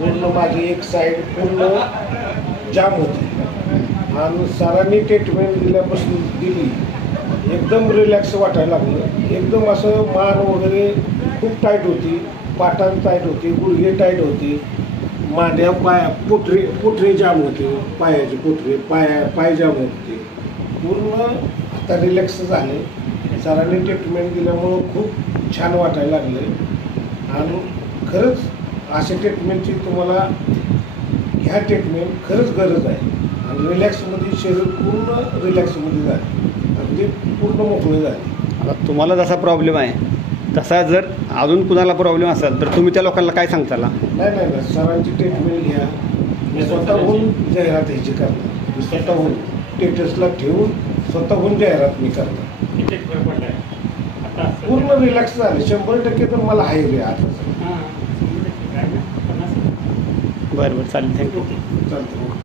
पूर्ण माझी एक साईड पूर्ण जाम होती आणि सरांनी ट्रीटमेंट दिल्यापासून दिली एकदम रिलॅक्स वाटायला लागलं. एकदम असं मान वगैरे खूप टाईट होती, पाटान टाईट होती, गुडघे टाईट होती, मांड्या पोटरी जाम होते, पायाची पोटरी पाय जाम होते. पूर्ण आता रिलॅक्स झाले. सरांनी ट्रीटमेंट दिल्यामुळं खूप छान वाटायला लागले आणि खरंच अशा ट्रीटमेंटची तुम्हाला ह्या ट्रीटमेंट खरंच गरज आहे. आणि रिलॅक्समध्ये शरीर पूर्ण रिलॅक्समध्ये झाले, अगदी पूर्ण मोकळे झाले. आता तुम्हाला जसा प्रॉब्लेम आहे तसा जर अजून कुणाला प्रॉब्लेम असेल तर तुम्ही त्या लोकांना काय सांगताल? नाही सरांची ट्रीटमेंट घ्या. मी स्वतःहून जाहिरात ह्याची करणार. मी स्वतःहून स्टेटसला ठेवून स्वतःहून जाहिरात मी करणार. पूर्ण रिलॅक्स झाले 100% तर मला आहे रे आता. बरं चालेल, थँक्यू. चालतं.